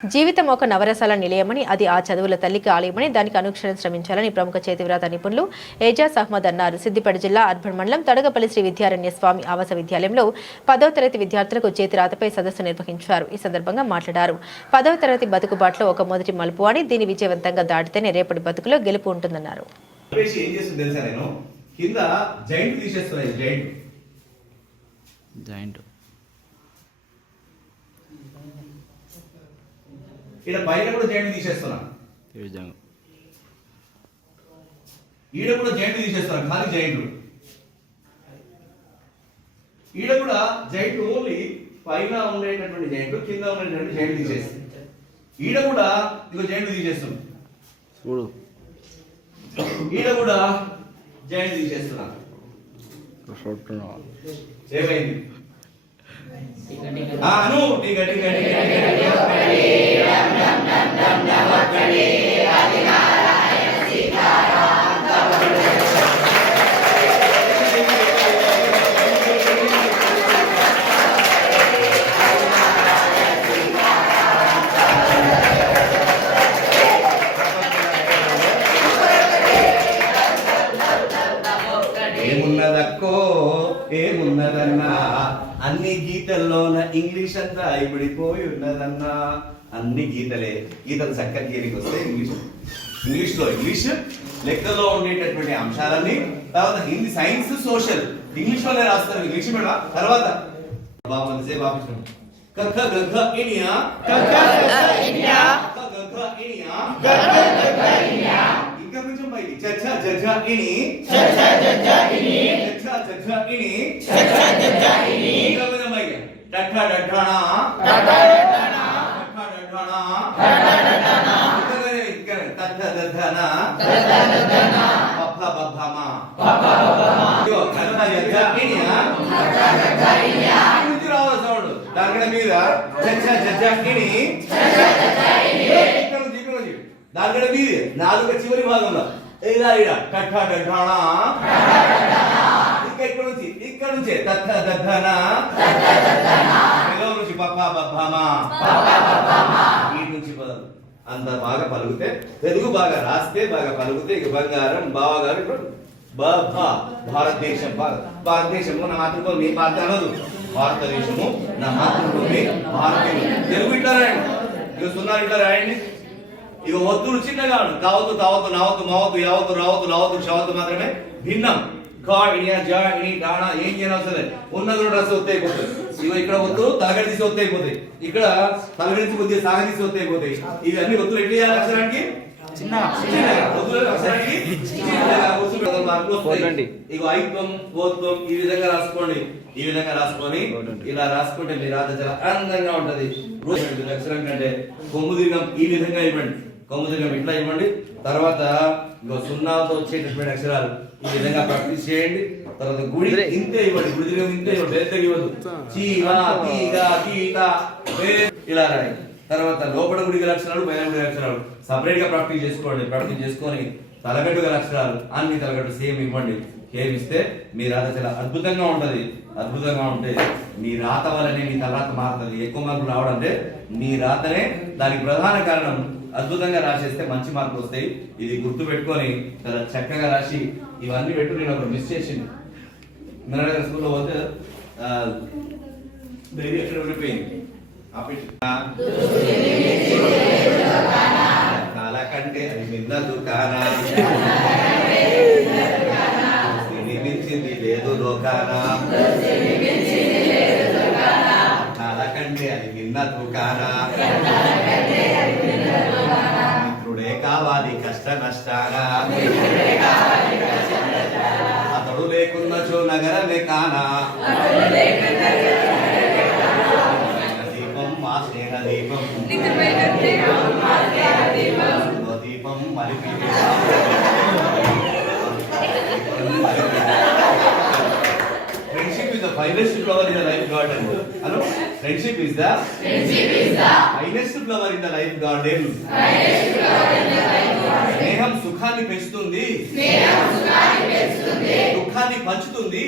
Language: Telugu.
జీవితం ఒక నవరసాల నిలయమని, అది ఆ చదువుల తల్లికి ఆలయమని, దానికి అనుక్షణం శ్రమించాలని ప్రముఖ చేతివ్రాత నిపుణులు ఏజాజ్ అహ్మద్ అన్నారు. సిద్దిపేట జిల్లా అర్బన్ మండలం తడగపల్లి శ్రీ విద్యారణ్య స్వామి ఆవాస విద్యాలయంలో 10వ తరగతి విద్యార్థులకు చేతిరాతపై సదస్సు నిర్వహించారు. ఈ సందర్భంగా మాట్లాడారు. 10వ తరగతి బతుకుబాట్లో ఒక మొదటి మలుపు అని, దీన్ని విజయవంతంగా దాటితేనే రేపటి బతుకులో గెలుపు ఉంటుందన్నారు. ఇక్కడ పైన కూడా జాయింట్ తీసేస్తున్నా, ఈడ కూడా జాయింట్ తీసేస్తున్నా, ఖాళీ జాయింట్. ఈడ కూడా జాయింట్ ఓన్లీ పైన ఉండేటటువంటి జాయింట్, కింద ఉండేటటువంటి జాయింట్ తీసేస్తుంది. ఈడ కూడా ఇక జాయింట్ తీసేస్తుంది, ఈడ కూడా జాయింట్ తీసేస్తున్నా. ఏమైంది? అను టీక టీక ఏమున్నదక్కో ఏమున్నదన్నా, అన్ని గీతల్లోన ఇంగ్లీష్ అంతా ఇమిడిపోయి ఉన్నదన్నా. అన్ని గీతలు చక్కటి గీతకి వస్తే ఇంగ్లీష్ లెక్కల్లో ఉండేటటువంటి అంశాలన్నీ, తర్వాత హిందీ, సైన్స్, సోషల్ ఇంగ్లీష్ లోనే రాస్తారు. ఇంగ్లీష్ మీద తర్వాత బాగుంది బాపించడం ఇంకా కొంచెం పైకి చచ్చా జజ్జా ఇని దాని మీద నాలుగు చివరి భాగంలో ఇలా ఇక్కడ నుంచి నుంచి పప్పా బబ్బామా వీటి నుంచి అంత బాగా పలుకుతే, తెలుగు బాగా రాస్తే బాగా పలుకుతే ఇక బంగారం బావగారు భారతదేశంలో నా మాతృభూమి మీ భారత అనదు, భారతదేశము నా మాతృభూమి భారతీయులు. తెలుగు ఇట్లా రాయండి, ఇక సున్నారు ఇట్లా రాయండి. ఇక ఒత్తులు చిన్నగా కావద్దు, తావద్దు, నావద్దు, మావద్దు, యావద్దు, రావద్దు, లావద్దు, షవద్దు మాత్రమే భిన్నం. ఏం చేయనవసరం ఉన్నది రసం ఒత్తి అయిపోతుంది. ఇక ఇక్కడ ఒత్తు తలగడి తీసి ఒత్తి అయిపోతాయి, ఇక్కడ తలగడి నుంచి కొద్దిగా సాగ తీసి ఒత్తి అయిపోతాయి. ఇవన్నీ ఒత్తులు ఎట్లా చేయాలి? అక్షరానికి ఇక ఐత్వం ఓత్వం ఈ విధంగా రాసుకోండి. ఈ విధంగా రాసుకొని ఇలా రాసుకుంటే మీ రాత చాలా ఆనందంగా ఉంటది. అక్షరం కంటే కొమ్ము దినం ఈ విధంగా ఇవ్వండి, కొమ్ము దినం ఇట్లా ఇవ్వండి. తర్వాత సున్నాతో వచ్చేటటువంటి అక్షరాలు ఈ విధంగా ప్రాక్టీస్ చేయండి. తర్వాత గుడి ఇంతే ఇవ్వండి, గుడి దినం ఇంతే ఇవ్వండి, పెద్దగా ఇవ్వదు. ఇలా రాయండి. తర్వాత లోపల గుడి గల అక్షరాలు, పైన గుడి అక్షరాలు సపరేట్ గా ప్రాక్టీస్ చేసుకోండి. ప్రాక్టీస్ చేసుకొని తలగట్టు గల అక్షరాలు అన్ని తలగట్టు సేమ్ ఇవ్వండి. ఇస్తే మీ రాత చాలా అద్భుతంగా ఉంటది. అద్భుతంగా ఉంటే మీ రాత వల్లనే మీ తలరాత మారుతుంది. ఎక్కువ మార్కులు రావడం అంటే మీ రాతనే దానికి ప్రధాన కారణం. అద్భుతంగా రాసేస్తే మంచి మార్కులు వస్తాయి. ఇది గుర్తు పెట్టుకొని చాలా చక్కగా రాసి ఇవన్నీ పెట్టు. నేను ఒకటి మిస్ చేసింది, మిర్రర్ స్కూల్లో పోతే డైరీ ఎక్కడ ఉండిపోయింది. కంటే అది మిన్న దుకాణా, మించింది లేదు లోకానా. కంటే అది మిన్న దుకాణా, మిత్రుడే కావాలి కష్ట నష్టానా. అతడు లేకున్నచో నగరమే కానా. దీపం మా స్నేహ దీపం, దీపం మలిపి Friendship is the finest flower in the life garden. Hello? Friendship is the finest flower in the life garden. స్నేహం సుఖాన్ని పెంచుతుంది, దుఃఖాన్ని పంచుతుంది.